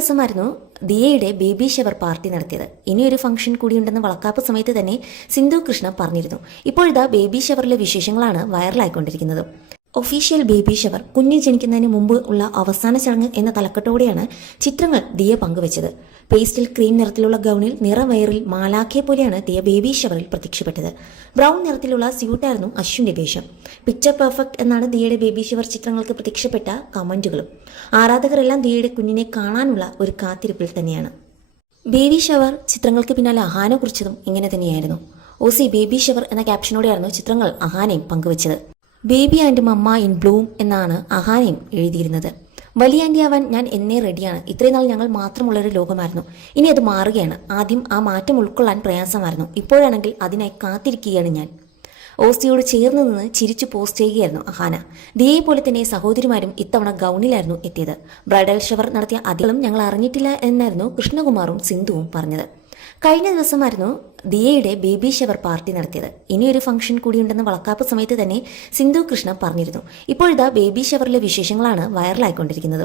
ദിവസമായിരുന്നു ദിയയുടെ baby shower party നടത്തിയത്. ഇനിയൊരു ഫംഗ്ഷൻ കൂടിയുണ്ടെന്ന് വളക്കാപ്പ് സമയത്ത് തന്നെ സിന്ധു കൃഷ്ണ പറഞ്ഞിരുന്നു. ഇപ്പോഴിതാ ബേബി ഷവറിലെ വിശേഷങ്ങളാണ് വൈറലായിക്കൊണ്ടിരിക്കുന്നത്. ഒഫീഷ്യൽ ബേബി ഷവർ, കുഞ്ഞ് ജനിക്കുന്നതിന് മുമ്പ് ഉള്ള അവസാന ചടങ്ങ് എന്ന തലക്കെട്ടോടെയാണ് ചിത്രങ്ങൾ ദിയ പങ്കുവച്ചത്. പേസ്റ്റൽ ക്രീം നിറത്തിലുള്ള ഗൗണിൽ നിറവയറിൽ മാലാഖയെ പോലെയാണ് ദിയ ബേബി ഷവറിൽ പ്രത്യക്ഷപ്പെട്ടത്. ബ്രൗൺ നിറത്തിലുള്ള സ്യൂട്ടായിരുന്നു അശ്വിന്റെ വേഷം. പിക്ചർ പെർഫെക്റ്റ് എന്നാണ് ദിയയുടെ ബേബി ഷവർ ചിത്രങ്ങൾക്ക് പ്രത്യക്ഷപ്പെട്ട കമന്റുകളും. ആരാധകരെല്ലാം ദിയയുടെ കുഞ്ഞിനെ കാണാനുള്ള ഒരു കാത്തിരിപ്പിൽ തന്നെയാണ്. ബേബി ഷവർ ചിത്രങ്ങൾക്ക് പിന്നാലെ അഹാന കുറിച്ചതും ഇങ്ങനെ തന്നെയായിരുന്നു. ഓസി ബേബി ഷവർ എന്ന ക്യാപ്ഷനോടെയായിരുന്നു ചിത്രങ്ങൾ അഹാനയും പങ്കുവച്ചത്. Baby and mama in bloom എന്നാണ് അഹാനയും എഴുതിയിരുന്നത്. വലിയ ആൻറ്റി ആവാൻ ഞാൻ എന്നേ റെഡിയാണ്. ഇത്രയും നാൾ ഞങ്ങൾ മാത്രമുള്ളൊരു ലോകമായിരുന്നു. ഇനി അത് മാറുകയാണ്. ആദ്യം ആ മാറ്റം ഉൾക്കൊള്ളാൻ പ്രയാസമായിരുന്നു. ഇപ്പോഴാണെങ്കിൽ അതിനായി കാത്തിരിക്കുകയാണ് ഞാൻ. ഓസിയോട് ചേർന്ന് നിന്ന് ചിരിച്ചു പോസ്റ്റ് ചെയ്യുകയായിരുന്നു അഹാന. ദിയയെ പോലെ തന്നെ സഹോദരിമാരും ഇത്തവണ ഗൗണിലായിരുന്നു എത്തിയത്. ബ്രൈഡൽ ഷവർ നടത്തിയ അതികളും ഞങ്ങൾ അറിഞ്ഞിട്ടില്ല എന്നായിരുന്നു കൃഷ്ണകുമാറും സിന്ധുവും പറഞ്ഞത്. കഴിഞ്ഞ ദിവസമായിരുന്നു ദിയയുടെ ബേബി ഷവർ പാർട്ടി നടത്തിയത്. ഇനിയൊരു ഫംഗ്ഷൻ കൂടിയുണ്ടെന്ന് വളക്കാപ്പ് സമയത്ത് തന്നെ സിന്ധു കൃഷ്ണ പറഞ്ഞിരുന്നു. ഇപ്പോഴിതാ ബേബി ഷവറിലെ വിശേഷങ്ങളാണ് വൈറലായിക്കൊണ്ടിരിക്കുന്നത്.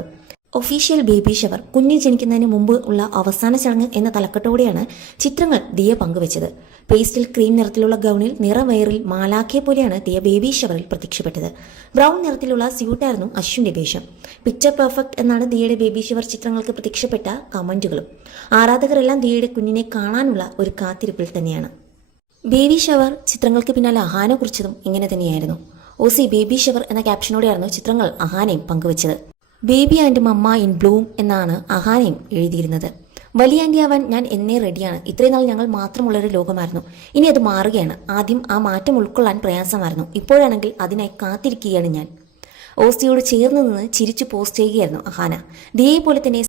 ഒഫീഷ്യൽ ബേബി ഷവർ, കുഞ്ഞ് ജനിക്കുന്നതിന് മുമ്പ് ഉള്ള അവസാന ചടങ്ങ് എന്ന തലക്കെട്ടോടെയാണ് ചിത്രങ്ങൾ ദിയ പങ്കുവച്ചത്. പേസ്റ്റൽ ക്രീം നിറത്തിലുള്ള ഗൗണിൽ നിറവയറിൽ മാലാഖയെ പോലെയാണ് ദിയ ബേബി ഷവറിൽ പ്രത്യക്ഷപ്പെട്ടത്. ബ്രൗൺ നിറത്തിലുള്ള സ്യൂട്ടായിരുന്നു അശ്വിന്റെ വേഷം. പിക്ചർ പെർഫെക്റ്റ് എന്നാണ് ദിയയുടെ ബേബി ഷവർ ചിത്രങ്ങൾക്ക് പ്രത്യക്ഷപ്പെട്ട കമന്റുകളും. ആരാധകരെല്ലാം ദിയയുടെ കുഞ്ഞിനെ കാണാനുള്ള ഒരു കാത്തിരിപ്പിൽ തന്നെയാണ്. ബേബി ഷവർ ചിത്രങ്ങൾക്ക് പിന്നാലെ അഹാന കുറിച്ചതും ഇങ്ങനെ തന്നെയായിരുന്നു. ഓസി ബേബി ഷവർ എന്ന ക്യാപ്ഷനോടെയായിരുന്നു ചിത്രങ്ങൾ അഹാനയും പങ്കുവച്ചത്. Baby and mama in bloom എന്നാണ് അഹാനയും എഴുതിയിരുന്നത്. വലിയ ആൻറ്റി ആവാൻ ഞാൻ എന്നേ റെഡിയാണ്. ഇത്രയും നാൾ ഞങ്ങൾ മാത്രമുള്ളൊരു ലോകമായിരുന്നു. ഇനി അത് മാറുകയാണ്. ആദ്യം ആ മാറ്റം ഉൾക്കൊള്ളാൻ പ്രയാസമായിരുന്നു. ഇപ്പോഴാണെങ്കിൽ അതിനായി കാത്തിരിക്കുകയാണ് ഞാൻ. ഓസിയോട് ചേർന്ന് നിന്ന് ചിരിച്ചു പോസ്റ്റ് ചെയ്യുകയായിരുന്നു അഹാന. ദിയയെ പോലെ തന്നെ